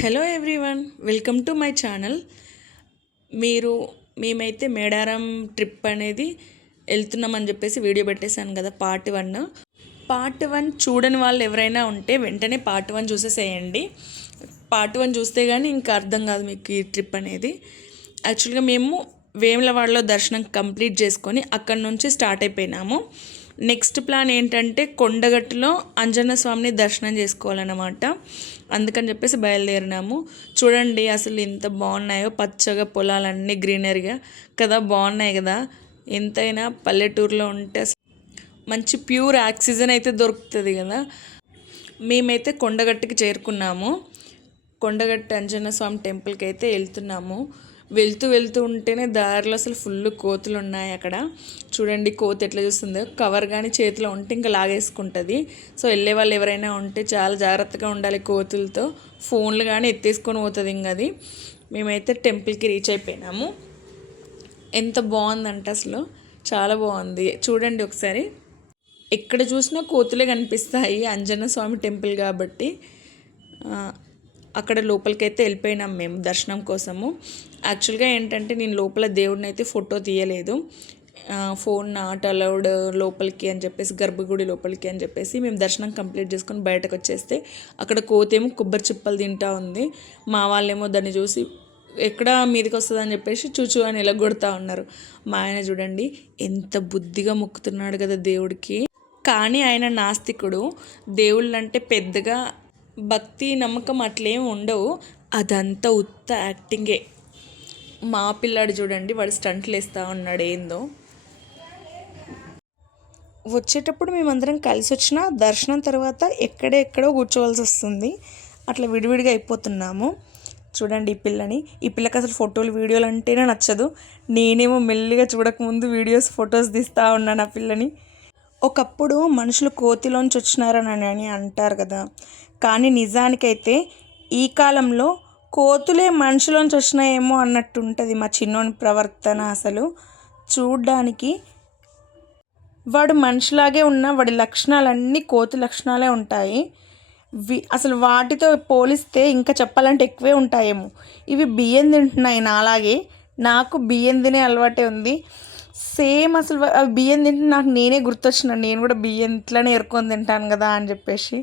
Hello everyone, welcome to my channel. మేమైతే Medaram trip అనేది వెళ్తున్నామని చెప్పేసి వీడియో పెట్టేశాను కదా, పార్ట్ 1 చూడని వాళ్ళు ఎవరైనా ఉంటే వెంటనే పార్ట్ 1 చూసేసేయండి. పార్ట్ 1 చూస్తే కానీ ఇంకా అర్థం కాదు మీకు ఈ ట్రిప్ అనేది. యాక్చువల్గా మేము వేములవాడలో దర్శనం కంప్లీట్ చేసుకొని అక్కడి నుంచి స్టార్ట్ అయిపోయినాము. నెక్స్ట్ ప్లాన్ ఏంటంటే కొండగట్టులో అంజన్న స్వామిని దర్శనం చేసుకోవాలన్నమాట. అందుకని చెప్పేసి బయలుదేరినాము. చూడండి అసలు ఎంత బాగున్నాయో, పచ్చగా పొలాలన్నీ గ్రీనరీగా కదా, బాగున్నాయి కదా. ఎంతైనా పల్లెటూరులో ఉంటే మంచి ప్యూర్ ఆక్సిజన్ అయితే దొరుకుతుంది కదా. మేమైతే కొండగట్టుకి చేరుకున్నాము. కొండగట్టు అంజన్న స్వామి టెంపుల్కి అయితే వెళ్తున్నాము. వెళ్తూ ఉంటేనే దారిలో అసలు ఫుల్ కోతులు ఉన్నాయి అక్కడ. చూడండి కోతి ఎట్లా చూస్తుందో, కవర్ కానీ చేతిలో ఉంటే ఇంకా లాగేసుకుంటుంది. సో వెళ్ళే వాళ్ళు ఎవరైనా ఉంటే చాలా జాగ్రత్తగా ఉండాలి కోతులతో. ఫోన్లు కానీ ఎత్తేసుకొని పోతుంది ఇంకా అది. మేమైతే టెంపుల్కి రీచ్ అయిపోయినాము. ఎంత బాగుందంటే అసలు చాలా బాగుంది. చూడండి ఒకసారి, ఎక్కడ చూసినా కోతులే కనిపిస్తాయి. అంజన్న స్వామి టెంపుల్ కాబట్టి అక్కడ లోపలికైతే వెళ్ళిపోయినాం మేము దర్శనం కోసము. యాక్చువల్గా ఏంటంటే నేను లోపల దేవుడిని అయితే ఫోటో తీయలేదు. ఫోన్ నాట్ అలౌడ్ లోపలికి అని చెప్పేసి, గర్భగుడి లోపలికి అని చెప్పేసి మేము దర్శనం కంప్లీట్ చేసుకొని బయటకు వచ్చేస్తే అక్కడ కోతేమో కొబ్బరి చిప్పలు తింటా ఉంది. మా వాళ్ళేమో దాన్ని చూసి ఎక్కడ మీదకి వస్తుంది అని చెప్పేసి చూచు అని ఎలగొడతా ఉన్నారు. మా ఆయన చూడండి ఎంత బుద్ధిగా మొక్కుతున్నాడు కదా దేవుడికి. కానీ ఆయన నాస్తికుడు. దేవుళ్ళంటే పెద్దగా భక్తి నమ్మకం అట్లేం ఉండవు, అదంతా ఉత్త యాక్టింగే. మా పిల్లాడు చూడండి, వాడు స్టంట్లు వేస్తూ ఉన్నాడు ఏందో. వచ్చేటప్పుడు మేమందరం కలిసి వచ్చిన దర్శనం తర్వాత ఎక్కడెక్కడో కూర్చోవలసి వస్తుంది. అట్లా విడివిడిగా అయిపోతున్నాము. చూడండి ఈ పిల్లకి అసలు ఫోటోలు వీడియోలు అంటేనే నచ్చదు. నేనేమో మెల్లిగా చూడకముందు వీడియోస్ ఫొటోస్ తీస్తూ ఉన్నాను ఆ పిల్లని. ఒకప్పుడు మనుషులు కోతిలోంచి వచ్చినారని అంటారు కదా, కానీ నిజానికైతే ఈ కాలంలో కోతులే మనుషులోంచి వచ్చినాయేమో అన్నట్టు ఉంటుంది మా చిన్నోని ప్రవర్తన. అసలు చూడ్డానికి వాడు మనిషిలాగే ఉన్న వాడి లక్షణాలన్నీ కోతి లక్షణాలే ఉంటాయి. అసలు వాటితో పోలిస్తే ఇంకా చెప్పాలంటే ఎక్కువే ఉంటాయేమో. ఇవి బియ్యం తింటున్నాయి నాలాగే. నాకు బియ్యం తినే అలవాటే ఉంది. సేమ్ అసలు అవి బియ్యం తింటే నాకు నేనే గుర్తొచ్చినాను, నేను కూడా బియ్యం ఇట్లానే ఏరుకొని తింటాను కదా అని చెప్పేసి.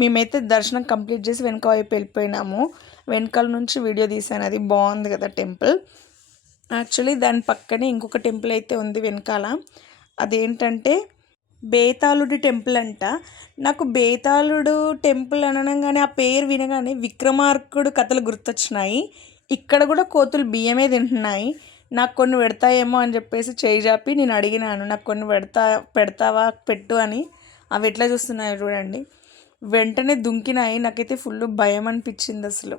మేమైతే దర్శనం కంప్లీట్ చేసి వెనక వైపు వెళ్ళిపోయినాము. వెనకాల నుంచి వీడియో తీసాను, అది బాగుంది కదా టెంపుల్. యాక్చువల్లీ దాని పక్కనే ఇంకొక టెంపుల్ అయితే ఉంది వెనకాల. అదేంటంటే బేతాళుడి టెంపుల్ అంట. నాకు బేతాళుడు టెంపుల్ అనగానే, ఆ పేరు వినగానే విక్రమార్కుడు కథలు గుర్తొచ్చినాయి. ఇక్కడ కూడా కోతులు బియ్యమే తింటున్నాయి. నాకు కొన్ని పెడతాయేమో అని చెప్పేసి చేయి జాపి నేను అడిగినాను, నాకు కొన్ని పెడతావా పెట్టు అని. అవి ఎట్లా చూస్తున్నాయి చూడండి, వెంటనే దుంకినాయి. నాకైతే ఫుల్ భయం అనిపించింది అసలు.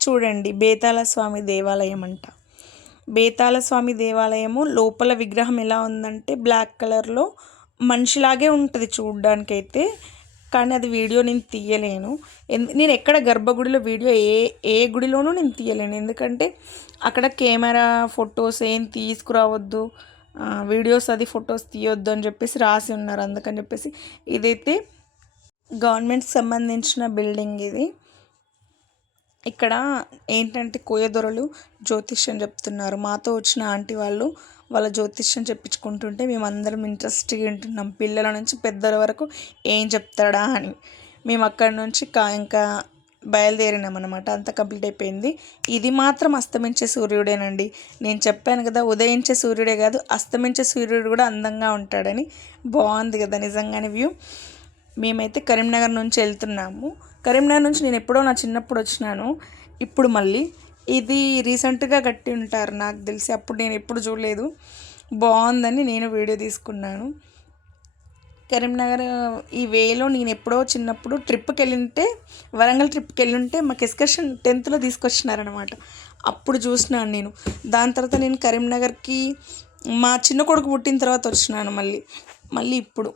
చూడండి బేతాళ స్వామి దేవాలయం అంట. బేతాళ స్వామి దేవాలయము లోపల విగ్రహం ఎలా ఉందంటే బ్లాక్ కలర్లో మనిషిలాగే ఉంటుంది చూడ్డానికైతే. కానీ అది వీడియో నేను తీయలేను. నేను ఎక్కడ గర్భగుడిలో వీడియో ఏ గుడిలోనూ నేను తీయలేను, ఎందుకంటే అక్కడ కెమెరా ఫొటోస్ ఏం తీసుకురావద్దు, వీడియోస్ అది ఫొటోస్ తీయొద్దు అని చెప్పేసి రాసి ఉన్నారు. అందుకని చెప్పేసి ఇదైతే గవర్నమెంట్కి సంబంధించిన బిల్డింగ్ ఇది. ఇక్కడ ఏంటంటే కోయదొరలు జ్యోతిష్యం చెప్తున్నారు. మాతో వచ్చిన ఆంటీ వాళ్ళ జ్యోతిష్యం చెప్పించుకుంటుంటే మేమందరం ఇంట్రెస్ట్గా వింటున్నాం. పిల్లల నుంచి పెద్దల వరకు ఏం చెప్తాడా అని. మేము అక్కడి నుంచి ఇంకా బయలుదేరినాం అనమాట. అంతా కంప్లీట్ అయిపోయింది. ఇది మాత్రం అస్తమించే సూర్యుడేనండి. నేను చెప్పాను కదా, ఉదయించే సూర్యుడే కాదు అస్తమించే సూర్యుడు కూడా అందంగా ఉంటాడని. బాగుంది కదా నిజంగానే వ్యూ. మేమైతే కరీంనగర్ నుంచి వెళ్తున్నాము. కరీంనగర్ నుంచి నేను ఎప్పుడో నా చిన్నప్పుడు వచ్చినాను. ఇప్పుడు మళ్ళీ ఇది రీసెంట్గా కట్టి ఉంటారు నాకు తెలిసి, అప్పుడు నేను ఎప్పుడు చూడలేదు. బాగుందని నేను వీడియో తీసుకున్నాను. కరీంనగర్ ఈ వేలో నేను ఎప్పుడో చిన్నప్పుడు ట్రిప్కి వెళ్ళింటే, వరంగల్ ట్రిప్కి వెళ్ళింటే మాకు ఎక్స్కర్షన్ 10th తీసుకొచ్చినారనమాట. అప్పుడు చూసినాను నేను. దాని తర్వాత నేను కరీంనగర్కి మా చిన్న కొడుకు పుట్టిన తర్వాత వచ్చినాను మళ్ళీ ఇప్పుడు.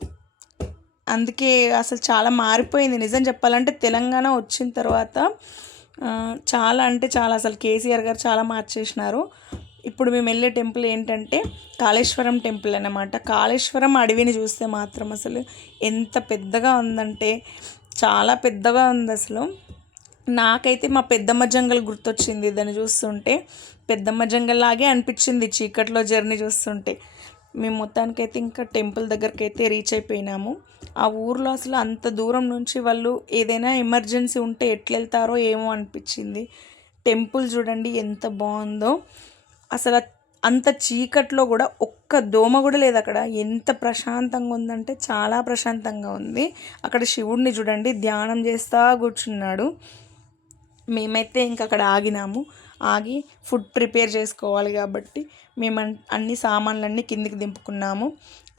అందుకే అసలు చాలా మారిపోయింది నిజం చెప్పాలంటే. తెలంగాణ వచ్చిన తర్వాత చాలా అంటే చాలా, అసలు కేసీఆర్ గారు చాలా మార్చేసినారు. ఇప్పుడు మేము వెళ్ళే టెంపుల్ ఏంటంటే కాళేశ్వరం టెంపుల్ అన్నమాట. కాళేశ్వరం అడవిని చూస్తే మాత్రం అసలు ఎంత పెద్దగా ఉందంటే చాలా పెద్దగా ఉంది అసలు. నాకైతే మా పెద్దమ్మ జంగల్ గుర్తొచ్చింది దాన్ని చూస్తుంటే. పెద్దమ్మ జంగల్ లాగే అనిపించింది చీకట్లో జర్నీ చూస్తుంటే. మేము మొత్తానికైతే ఇంకా టెంపుల్ దగ్గరకైతే రీచ్ అయిపోయినాము. ఆ ఊర్లో అసలు అంత దూరం నుంచి వాళ్ళు ఏదైనా ఎమర్జెన్సీ ఉంటే ఎట్లెళ్తారో ఏమో అనిపించింది. టెంపుల్ చూడండి ఎంత బాగుందో. అసలు అంత చీకట్లో కూడా ఒక్క దోమ కూడా లేదు అక్కడ. ఎంత ప్రశాంతంగా ఉందంటే చాలా ప్రశాంతంగా ఉంది. అక్కడ శివుడిని చూడండి ధ్యానం చేస్తా కూర్చున్నాడు. మేమైతే ఇంక అక్కడ ఆగినాము. ఆగి ఫుడ్ ప్రిపేర్ చేసుకోవాలి కాబట్టి మేము అన్ని సామాన్లన్నీ కిందికి దింపుకున్నాము.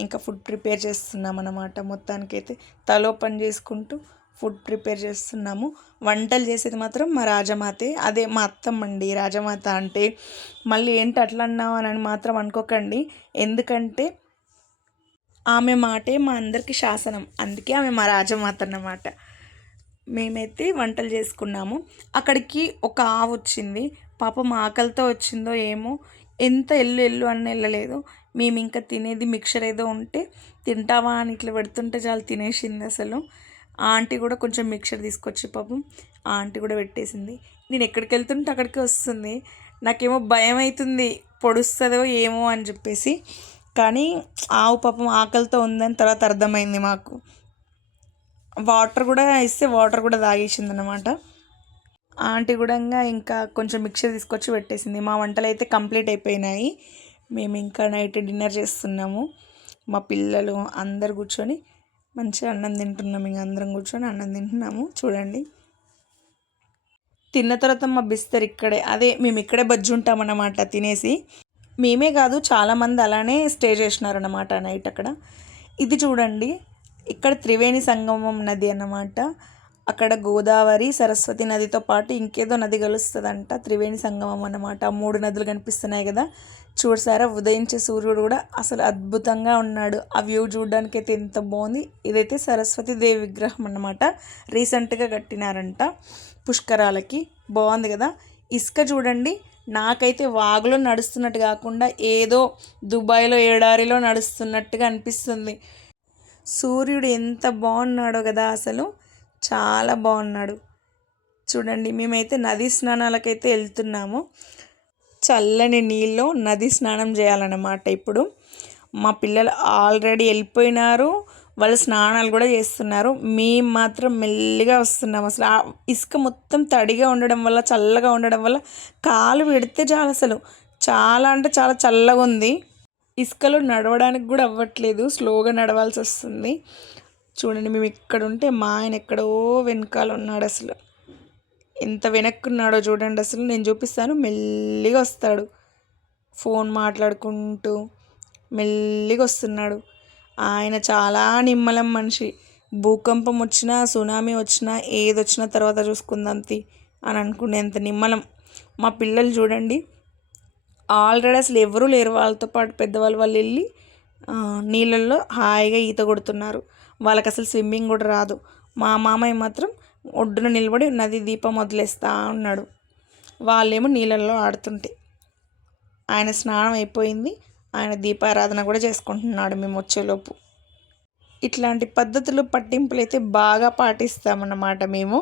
ఇంకా ఫుడ్ ప్రిపేర్ చేస్తున్నాం అన్నమాట. మొత్తానికైతే తలో పని చేసుకుంటూ ఫుడ్ ప్రిపేర్ చేస్తున్నాము. వంటలు చేసేది మాత్రం మా రాజమాతే, అదే మా అత్తమ్మండి రాజమాత అంటే. మళ్ళీ ఏంటి అట్లా అన్నావు అని మాత్రం అనుకోకండి. ఎందుకంటే ఆమె మాటే మా అందరికీ శాసనం, అందుకే ఆమె మా రాజమాత అన్నమాట. మేమైతే వంటలు చేసుకున్నాము. అక్కడికి ఒక ఆవు వచ్చింది. పాపం ఆకలితో వచ్చిందో ఏమో, ఎంత ఎల్లు ఎల్లు అని వెళ్ళలేదు. మేము ఇంకా తినేది మిక్చర్ ఏదో ఉంటే తింటావా అని ఇట్లా పెడుతుంటే చాలా తినేసింది అసలు. ఆ ఆంటీ కూడా కొంచెం మిక్చర్ తీసుకొచ్చి పాపం ఆ ఆంటీ కూడా పెట్టేసింది. నేను ఎక్కడికి వెళ్తుంటే అక్కడికి వస్తుంది. నాకేమో భయం అవుతుంది పొడుస్తుందో ఏమో అని చెప్పేసి. కానీ ఆవు పాపం ఆకలితో ఉందని తర్వాత అర్థమైంది మాకు. వాటర్ కూడా ఇస్తే వాటర్ కూడా తాగేసింది అనమాట. ఆంటీ కూడా ఇంకా కొంచెం మిక్చర్ తీసుకొచ్చి పెట్టేసింది. మా వంటలు అయితే కంప్లీట్ అయిపోయినాయి. మేము ఇంకా నైట్ డిన్నర్ చేస్తున్నాము. మా పిల్లలు అందరు కూర్చొని మంచిగా అన్నం తింటున్నాము. ఇంక అందరం కూర్చొని అన్నం తింటున్నాము. చూడండి తిన్న తర్వాత మా బిస్తర్ ఇక్కడే, అదే మేము ఇక్కడే బజ్జి ఉంటామన్నమాట తినేసి. మేమే కాదు చాలామంది అలానే స్టే చేసినారన్నమాట నైట్ అక్కడ. ఇది చూడండి ఇక్కడ త్రివేణి సంగమం నది అన్నమాట. అక్కడ గోదావరి సరస్వతి నదితో పాటు ఇంకేదో నది కలుస్తుందంట. త్రివేణి సంగమం అన్నమాట. 3 నదులు కనిపిస్తున్నాయి కదా, చూసారా ఉదయించే సూర్యుడు కూడా అసలు అద్భుతంగా ఉన్నాడు. ఆ వ్యూ చూడడానికైతే ఎంత బాగుంది. ఇదైతే సరస్వతి దేవి విగ్రహం అన్నమాట. రీసెంట్గా కట్టినారంట పుష్కరాలకి. బాగుంది కదా. ఇసుక చూడండి, నాకైతే వాగులో నడుస్తున్నట్టు కాకుండా ఏదో దుబాయ్లో ఎడారిలో నడుస్తున్నట్టుగా అనిపిస్తుంది. సూర్యుడు ఎంత బాగున్నాడో కదా, అసలు చాలా బాగున్నాడు. చూడండి మేమైతే నదీ స్నానాలకైతే వెళ్తున్నాము. చల్లని నీళ్ళలో నది స్నానం చేయాలన్నమాట. ఇప్పుడు మా పిల్లలు ఆల్రెడీ వెళ్ళిపోయినారు, వాళ్ళు స్నానాలు కూడా చేస్తున్నారు. మేము మాత్రం మెల్లిగా వస్తున్నాం. అసలు ఆ ఇసుక మొత్తం తడిగా ఉండడం వల్ల, చల్లగా ఉండడం వల్ల కాలు పెడితే చాలు అసలు చాలా అంటే చాలా చల్లగా ఉంది. ఇసుకలో నడవడానికి కూడా అవ్వట్లేదు, స్లోగా నడవాల్సి వస్తుంది. చూడండి మేము ఇక్కడ ఉంటే మా ఆయన ఎక్కడో వెనకాల ఉన్నాడు. అసలు ఎంత వెనక్కున్నాడో చూడండి. అసలు నేను చూపిస్తాను, మెల్లిగా వస్తాడు ఫోన్ మాట్లాడుకుంటూ మెల్లిగా వస్తున్నాడు. ఆయన చాలా నిమ్మలం మనిషి. భూకంపం వచ్చినా సునామీ వచ్చినా ఏదొచ్చినా తర్వాత చూసుకుందాం అని అనుకునేంత నిమ్మలం. మా పిల్లలు చూడండి ఆల్రెడీ అసలు ఎవరూ లేరు వాళ్ళతో పాటు, పెద్దవాళ్ళు వాళ్ళు వెళ్ళి నీళ్ళల్లో హాయిగా ఈత కొడుతున్నారు. వాళ్ళకి అసలు స్విమ్మింగ్ కూడా రాదు. మా మామయ్య మాత్రం ఒడ్డున నిలబడి నది దీపం వదిలేస్తూ ఉన్నాడు. వాళ్ళేమో నీళ్ళల్లో ఆడుతుంటే. ఆయన స్నానం అయిపోయింది, ఆయన దీపారాధన కూడా చేసుకుంటున్నాడు మేము వచ్చేలోపు. ఇట్లాంటి పద్ధతులు పట్టింపులు అయితే బాగా పాటిస్తామన్నమాట మేము.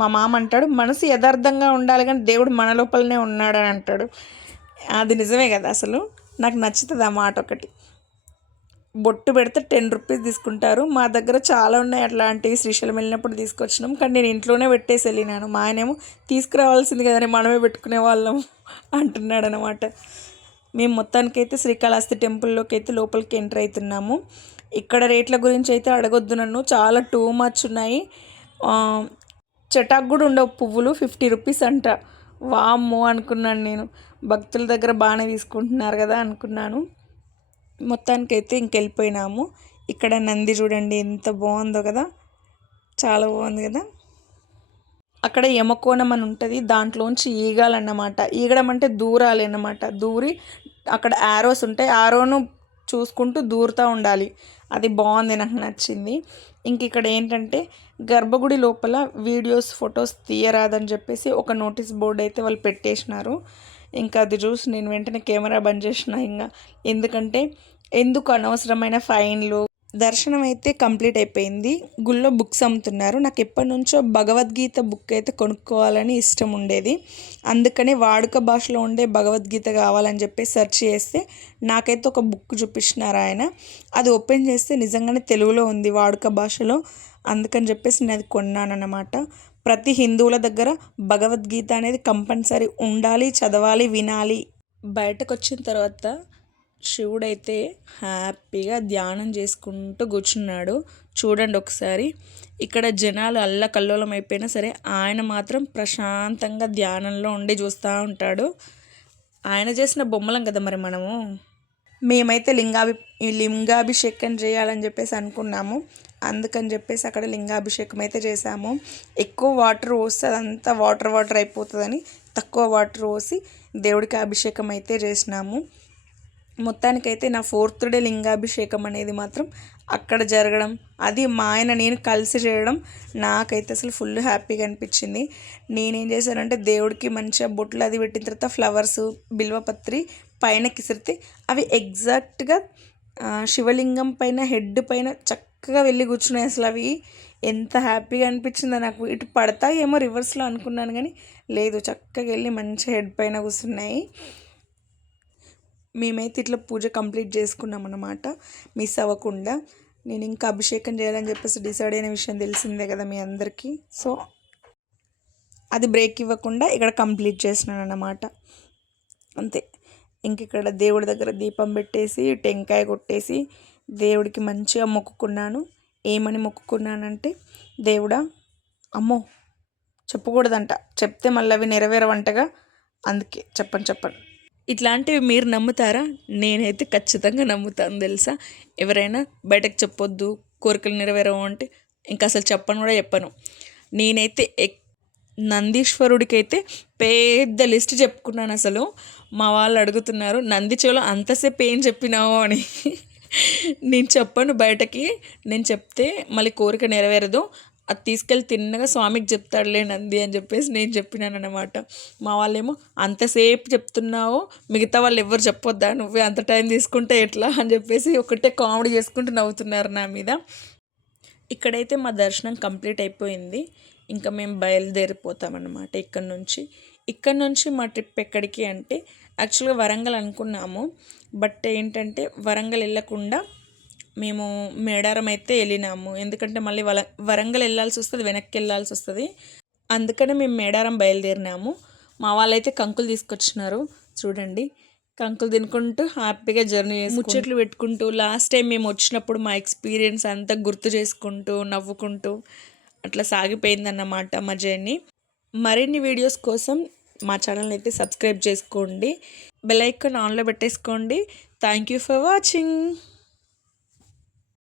మా మామ అంటాడు మనసు యథార్థంగా ఉండాలి కానీ దేవుడు మన లోపలనే ఉన్నాడని అంటాడు. అది నిజమే కదా. అసలు నాకు నచ్చుతుంది ఆ మాట ఒకటి. బొట్టు పెడితే 10 రూపీస్ తీసుకుంటారు. మా దగ్గర చాలా ఉన్నాయి అట్లాంటివి. శ్రీశైలం వెళ్ళినప్పుడు తీసుకొచ్చినాం, కానీ నేను ఇంట్లోనే పెట్టేసి వెళ్ళినాను. మా ఆయనేమో తీసుకురావాల్సింది కదని మనమే పెట్టుకునే వాళ్ళం అంటున్నాడు అనమాట. మేము మొత్తానికైతే శ్రీకాళహస్తి టెంపుల్లోకి అయితే లోపలికి ఎంటర్ అవుతున్నాము. ఇక్కడ రేట్ల గురించి అయితే అడగొద్దు నన్ను, చాలా టూ మచ్ ఉన్నాయి. చటాక్ కూడా ఉండవు పువ్వులు, 50 రూపీస్ అంట. వామ్మో అనుకున్నాను నేను. భక్తుల దగ్గర బాగానే తీసుకుంటున్నారు కదా అనుకున్నాను. మొత్తానికైతే ఇంకెళ్ళిపోయినాము. ఇక్కడ నంది చూడండి ఎంత బాగుందో కదా, చాలా బాగుంది కదా. అక్కడ యమకోణం అని ఉంటుంది, దాంట్లోంచి ఈగాలన్నమాట. ఈగడం అంటే దూరాలి అన్నమాట. దూరి అక్కడ యారోస్ ఉంటాయి, యారోను చూసుకుంటూ దూరుతూ ఉండాలి. అది బాగుంది, నాకు నచ్చింది. ఇంక ఇక్కడ ఏంటంటే గర్భగుడి లోపల వీడియోస్ ఫొటోస్ తీయరాదని చెప్పేసి ఒక నోటీస్ బోర్డు అయితే వాళ్ళు పెట్టేసినారు. ఇంకా అది చూసి నేను వెంటనే కెమెరా బంద్ చేసిన. ఇంకా ఎందుకంటే ఎందుకు అనవసరమైన ఫైన్లు దర్శనం అయితే కంప్లీట్ అయిపోయింది. గుళ్ళో బుక్స్ అమ్ముతున్నారు. నాకు ఎప్పటి నుంచో భగవద్గీత బుక్ అయితే కొనుక్కోవాలని ఇష్టం ఉండేది. అందుకని వాడుక భాషలో ఉండే భగవద్గీత కావాలని చెప్పి సెర్చ్ చేస్తే నాకైతే ఒక బుక్ చూపించినారు ఆయన. అది ఓపెన్ చేస్తే నిజంగానే తెలుగులో ఉంది వాడుక భాషలో. అందుకని చెప్పేసి నేను అది కొన్నానన్నమాట. ప్రతి హిందువుల దగ్గర భగవద్గీత అనేది కంపల్సరీ ఉండాలి, చదవాలి, వినాలి. బయటకు వచ్చిన తర్వాత శివుడైతే హ్యాపీగా ధ్యానం చేసుకుంటూ కూర్చున్నాడు. చూడండి ఒకసారి. ఇక్కడ జనాలు అల్లకల్లోలం అయిపోయినా సరే ఆయన మాత్రం ప్రశాంతంగా ధ్యానంలో ఉండి చూస్తూ ఉంటాడు. ఆయన చేసిన బొమ్మలం కదా మరి మనము. మేమైతే లింగాభిషేకం చేయాలని చెప్పేసి అనుకున్నాము. అందుకని చెప్పేసి అక్కడ లింగాభిషేకం అయితే చేసాము. ఎక్కువ వాటర్ పోస్తే అదంతా వాటర్ అయిపోతుందని తక్కువ వాటర్ పోసి దేవుడికి అభిషేకం అయితే చేసినాము. మొత్తానికైతే నా 4th డే లింగాభిషేకం అనేది మాత్రం అక్కడ జరగడం, అది మా ఆయన నేను కలిసి చేయడం నాకైతే అసలు ఫుల్ హ్యాపీగా అనిపించింది. నేనేం చేశానంటే దేవుడికి మంచిగా బొట్లు అది పెట్టిన తర్వాత ఫ్లవర్స్, బిల్వపత్రి పైన కిసిరితే అవి ఎగ్జాక్ట్గా శివలింగం పైన హెడ్ పైన చక్కగా వెళ్ళి కూర్చున్నాయి. అసలు అవి ఎంత హ్యాపీగా అనిపించిందో నాకు. ఇటు పడతాయేమో రివర్స్లో అనుకున్నాను కానీ లేదు, చక్కగా వెళ్ళి మంచి హెడ్ పైన కూర్చున్నాయి. మేమైతే ఇట్లా పూజ కంప్లీట్ చేసుకున్నాం అన్నమాట మిస్ అవ్వకుండా. నేను ఇంకా అభిషేకం చేయాలని చెప్పేసి డిసైడ్ అయిన విషయం తెలిసిందే కదా మీ అందరికీ. సో అది బ్రేక్ ఇవ్వకుండా ఇక్కడ కంప్లీట్ చేసినాను అన్నమాట. అంతే. ఇంక ఇక్కడ దేవుడి దగ్గర దీపం పెట్టేసి టెంకాయ కొట్టేసి దేవుడికి మంచిగా మొక్కుకున్నాను. ఏమని మొక్కుకున్నానంటే, దేవుడా, అమ్మో చెప్పకూడదంట, చెప్తే మళ్ళీ అవి నెరవేరవంటగా, అందుకే చెప్పను. ఇట్లాంటివి మీరు నమ్ముతారా? నేనైతే ఖచ్చితంగా నమ్ముతాను తెలుసా. ఎవరైనా బయటకు చెప్పొద్దు, కోరికలు నెరవేరవు అంటే ఇంకా అసలు చెప్పను. నేనైతే నందీశ్వరుడికైతే పెద్ద లిస్ట్ చెప్పుకున్నాను. అసలు మా వాళ్ళు అడుగుతున్నారు, నంది చెవులో అంతసేపు ఏం చెప్పినావు అని. నేను చెప్పను బయటకి. నేను చెప్తే మళ్ళీ కోరిక నెరవేరదు, అది తీసుకెళ్ళి తిన్నగా స్వామికి చెప్తాడులే నంది అని చెప్పేసి నేను చెప్పినాను అనమాట. మా వాళ్ళేమో అంతసేపు చెప్తున్నావు, మిగతా వాళ్ళు ఎవరు చెప్పొద్దా, నువ్వే అంత టైం తీసుకుంటే ఎట్లా అని చెప్పేసి ఒకటే కామెడీ చేసుకుంటూ నవ్వుతున్నారు నా మీద. ఇక్కడైతే మా దర్శనం కంప్లీట్ అయిపోయింది. ఇంకా మేము బయలుదేరిపోతామన్నమాట ఇక్కడ నుంచి మా ట్రిప్ ఎక్కడికి అంటే, యాక్చువల్గా వరంగల్ అనుకున్నాము. బట్ ఏంటంటే వరంగల్ వెళ్ళకుండా మేము మేడారం అయితే వెళ్ళినాము. ఎందుకంటే మళ్ళీ వరంగల్ వెళ్ళాల్సి వస్తుంది, వెనక్కి వెళ్ళాల్సి వస్తుంది. అందుకనే మేము మేడారం బయలుదేరినాము. మా వాళ్ళైతే కంకులు తీసుకొచ్చినారు. చూడండి, కంకులు తినుకుంటూ హ్యాపీగా జర్నీ చేసి ముచ్చట్లు పెట్టుకుంటూ లాస్ట్ టైం మేము వచ్చినప్పుడు మా ఎక్స్పీరియన్స్ అంతా గుర్తు చేసుకుంటూ నవ్వుకుంటూ అట్లా సాగిపోయిందన్నమాట మా జర్నీ. మరిన్ని వీడియోస్ కోసం మా ఛానల్ అయితే సబ్స్క్రైబ్ చేసుకోండి, బెల్ ఐకాన్ ఆన్లో పెట్టేసుకోండి. Thank you for watching.